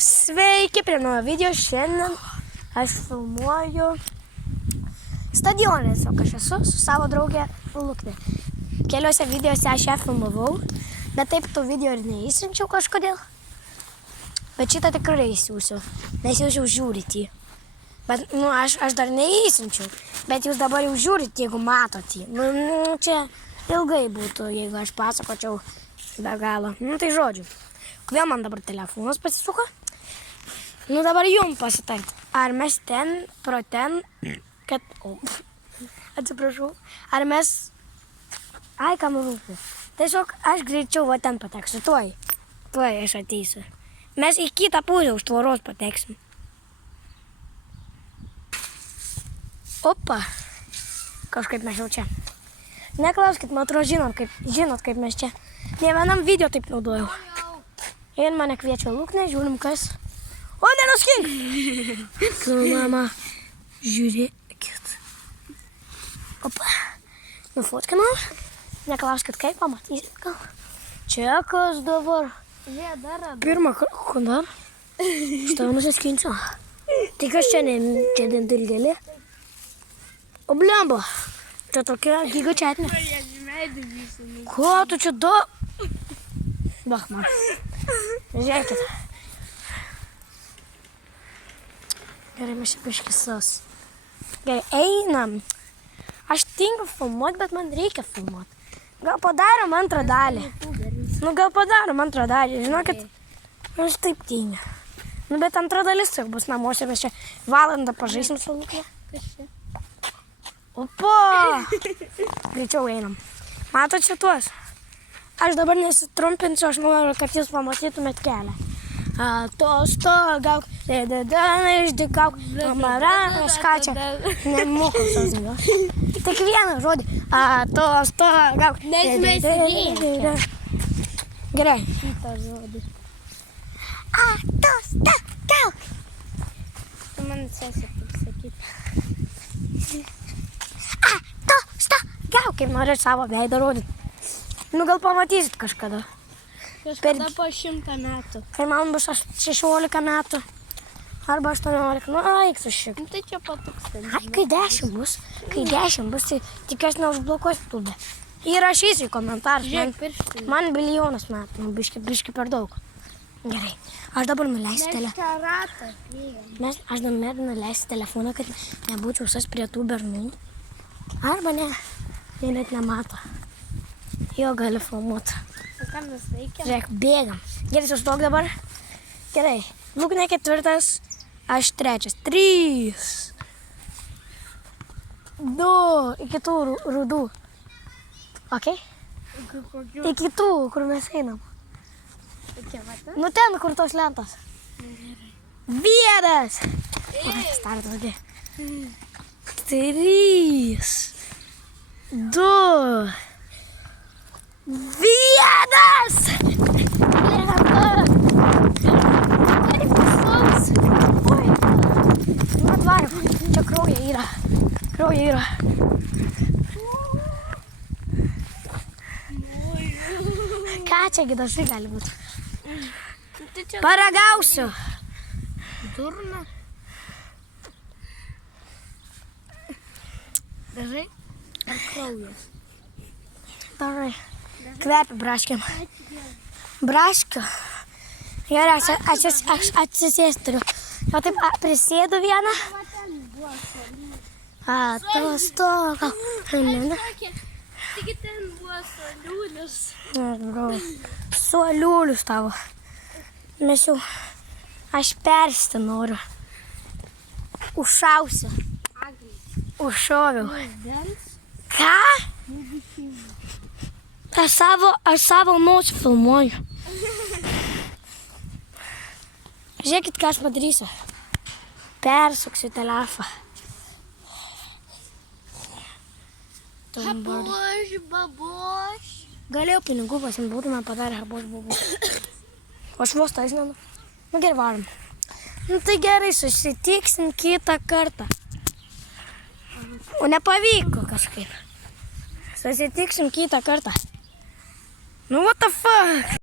Sveiki, prie naujo video. Šiandien aš filmuoju stadione, tiesiog aš esu su savo draugė Lukne. Keliuose videose aš ją filmavau, bet taip tų video ir neįsiunčiau kažkodėl. Bet šitą tikrai įsiųsiu, nes jūs jau žiūrit jį. Bet, aš dar neįsiunčiau, bet jūs dabar jau žiūrit, jeigu matot jį. Čia ilgai būtų, jeigu aš pasakočiau be galo. Tai žodžiu, kodėl man dabar telefonas pasisuko? Dabar jum pasitart. Ar mes ten, pro ten, kad... Atsiprašau. Ar mes... Ai, kam rūpi. Tiesiog aš greičiau va ten pateksiu. Tuoj aš ateisiu. Mes į kitą pusę už tvoros pateksim. Opa. Kažkaip mes jau čia. Neklauskit, man atrodo, žinot, kaip mes čia. Ne vienam video taip naudojau. Ir mane kviečia Lukne, žiūrim kas. O, nenuskink! Mama, žiūrėkit. Opa. Nufotkinau. Neklauskit, kaip pamatysit gal. Čia kas dabar? Pirmą kartą dar. Štai nusiskinsiu. Tai kas čia dilgelė? O blemba. Čia tokia giga četnė. Ko tu čia Bach man. Žiūrėkit. Gerai, mes čia biškisas. Gerai, einam. Aš tingiu filmuoti, bet man reikia filmuoti. Gal padarom antrą dalį. Žinokit, aš taip tingiu. Bet antra dalis jau bus namuose, mes čia valandą pažaisim su Lukne. Opa! Greičiau einam. Matot šituos? Aš dabar nesitrumpinsiu, aš noriu, kad jūs pamatytumėt kelią. Atostogau, išdykauk, kamaranas, ką čia? Nemoku sauzingo. Tik vieną žodį. Atostogau. Gerai. Šitą žodį. Atostogau. Tu man atsėsi taip sakyti. Atostogau. Kaip noriu savo veidą rodyti. Gal pamatysit kažkada. Kažkada po 100 metų. Kai man bus 16 metų. Arba 18. Eik su šiek. Tai čia po 1000. Ai, kai 10 bus, tai tikiuosi neužblokuos YouTube. Įrašysiu į komentarus. Žiūrėk, pirštai. Man milijonas metų. Biški per daug. Gerai. Aš dabar nuleisiu telefoną. Aš dabar nuleisiu telefoną, kad nebūčiau visas prie tų bernų. Arba ne. Jie net nemato. Jo gali filmuoti. O ką mes veikia? Žiūrėk, bėgam. Gerai, sustok dabar. Gerai. Lukne 4, aš 3. 3. 2. Iki tų rudų. Ok? Iki tų, kur mes einam. Ten, kur tos lentos. 1. Startas, gi. 3. 2. 1! Oi! Atvarom. Čia krauja yra. Ką čia dažai gali būti? Paragausiu. Durna. Dažai ar kraujas? Dažai. Kvepia braškiam. Braškiu. Gerai, aš atsisėsti turiu. Jau taip prisėdu vieną. Atostogau. Taigi ten buvo suoliulis. Suoliulis tavo. Mes jau... Aš persti noriu. Užšausiu. Užšoviau. Ką? Aš savo nosį filmuoju. Žiūrėkit, ką aš padarysiu. Persuksiu telefoną. Baboš. Galėjau pinigų pasiimti, būtume padarę baboš. O aš vos tą žinau. Gerai, varom. Tai gerai, susitiksim kitą kartą. O nepavyko kažkaip. Susitiksim kitą kartą. What the fuck?